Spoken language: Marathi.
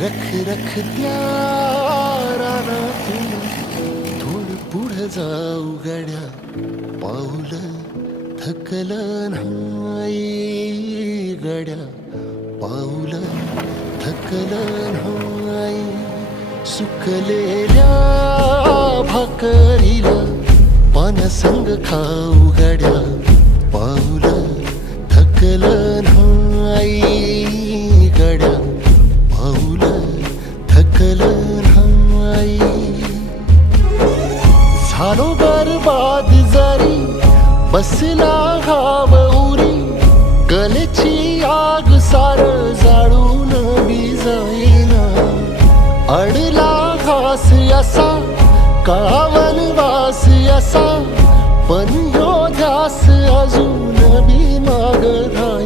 रख रख त्या रानातून थोड पुढं जाऊ गड्या, पाऊल थकलं नाही गड्या, पाऊल थकलं नाही. सुकलेल्या भाकरीला पानसंग खाऊ गड्या, पाऊल थकलं नाही गड्या, पाऊल थकलं नाही. झालो बरबाद जरी बसला घाव उरी, गलेची आग सार जाळून बी जाईना. अडला घास असा काळावन वास असा, पण ह्यो ध्यास अजून बी माग राही.